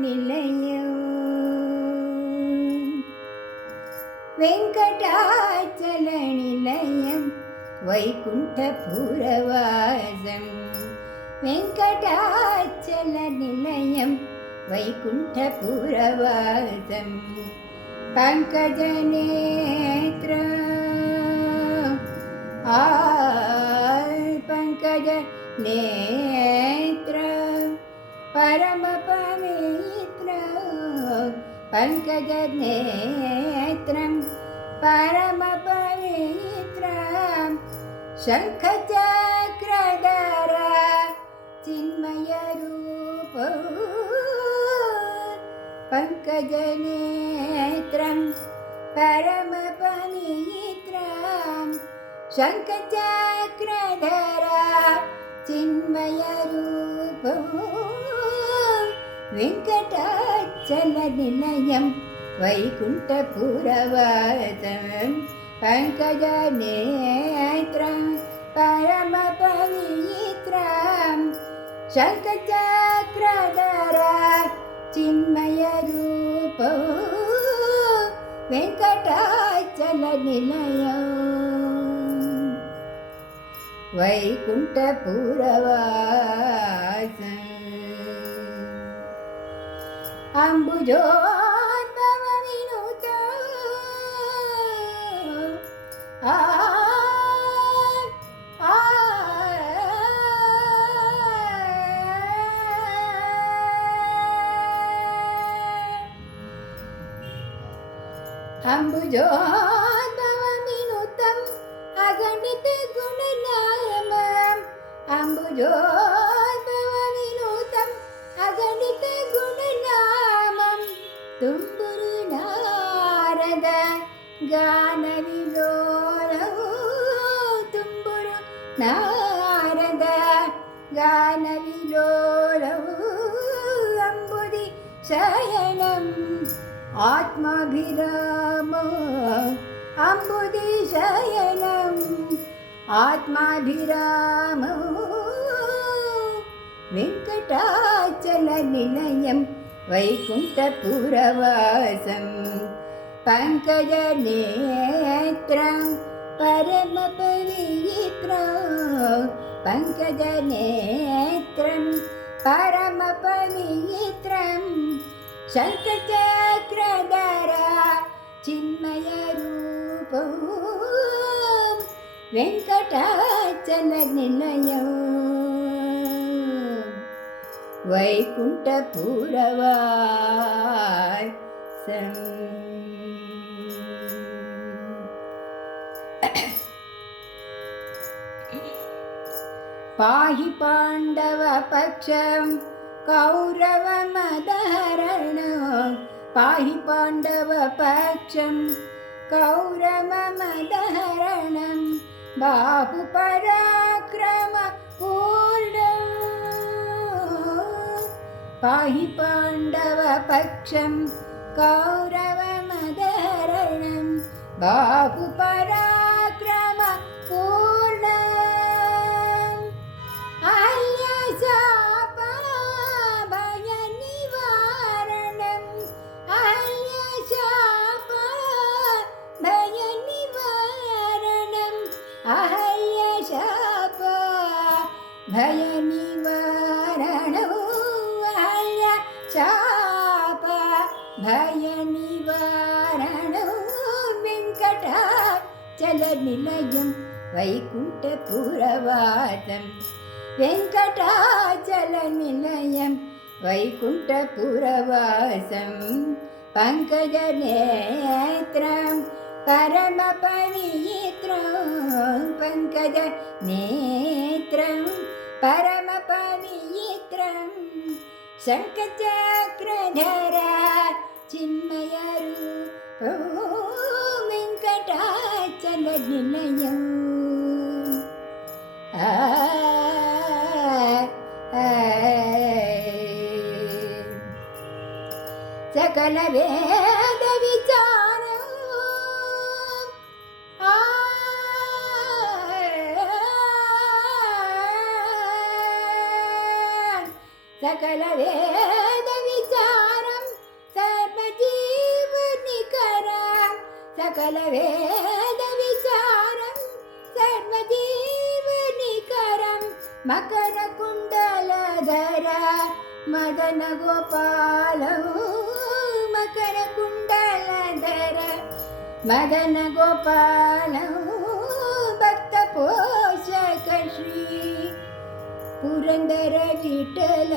निलयम् वेङ्कटाचलनिलयं वैकुण्ठपुरवासं वेङ्कटाचलनिलयं वैकुण्ठपुरवासं पङ्कजनेत्र पङ्कजनेत्र परमपवित्र पङ्कजनेत्रं परमपवित्रं शङ्खचक्रधर चिन्मयरूप पङ्कजनेत्रं परमपवित्रं शङ्खचक्रधर चिन्मयरूप वेङ्कटाचलनिलयं वैकुण्ठपुरवासं पङ्कजनेत्रं परमपवित्रं शङ्खचक्रधर चिन्मयरूप वेङ्कटाचलनिलयं वैकुण्ठपुरवासम् अम्बुजोद्भवविनुत अम्बुजोद्भवविनुतम् अगणित गुणनामम् अम्बुजोद्भवविनुतम् अगणित गुणनामं तुम्बुरु नारद गानविलोलौ तुम्बुरु नारद गानविलोलौ अम्बुदि शयनम् आत्माभिरामो अम्बुदि शयनम् आत्माभिरामो वेङ्कटाचलनिलयं वैकुण्ठपुरवासं पङ्कजनेत्रं परमपवित्रं पङ्कजनेत्रं परमपवित्रं शङ्खचक्रधर चिन्मयरूपं वेङ्कटाचलनिलयम् वैकुण्ठपुरवासम् पाहि पाण्डवपक्षं कौरवमदहरणं पाहि पाण्डवपक्षं कौरवमदहरणं बाहुपराक्रमपूर्णम् पाहि पाण्डवपक्षं कौरवमदहरणं बाहुपराक्रमपूर्णम् अहल्यशापभयनिवारणम् अहल्यशापभयनिवारणम् अहल्यशापभयनिवारणम् शाप भयनिवारणं वेङ्कटाचलनिलयं वैकुण्ठपुरवासं वेङ्कटाचलनिलयं वैकुण्ठपुरवासं पङ्कजनेत्रं परमपवित्रं पङ्कजनेत्रं परमपवित्रं शङ्खचक्रधर चिन्मयरूपं वेङ्कटाचलनिलयम् सकलवेदविचारं सकलवेदविचारं सकलवेदविचारं सर्वजीवनिकरं मकरकुण्डलधर मदनगोपालौ मकरकुण्डलधर मदनगोपालौ भक्तपोषक श्री पुरंदर विठ्ठल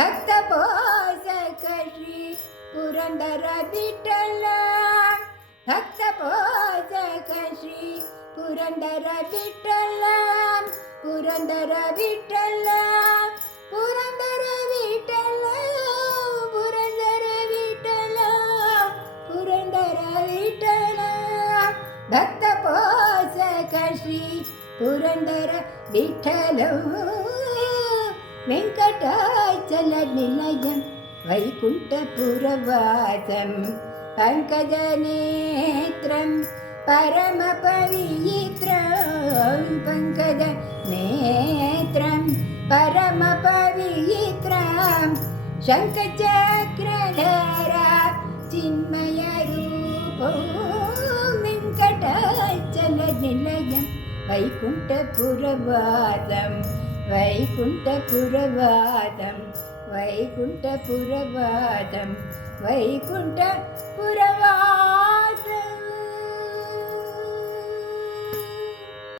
भक्तपोषक श्री पुरंदर विठ्ठल भक्तपोषक श्री पुरंदर विठ्ठल पुरंदर विठ्ठल पुरंदर विठ्ठल पुरंदर विठ्ठल पुरंदर विठ्ठल भक्तपोषक श्री पुरंदर विठ्ठल वेङ्कटाचलनिलयं वैकुण्ठपुरवासं पङ्कजनेत्रं परमपवित्रं पङ्कजनेत्रं परमपवित्रं शङ्खचक्रधरा चिन्मयरूपं वेङ्कटाचलनिलयं वैकुण्ठपुरवासं वैकुण्ठपुरवासं वैकुण्ठपुरवासं वैकुण्ठपुरवासम्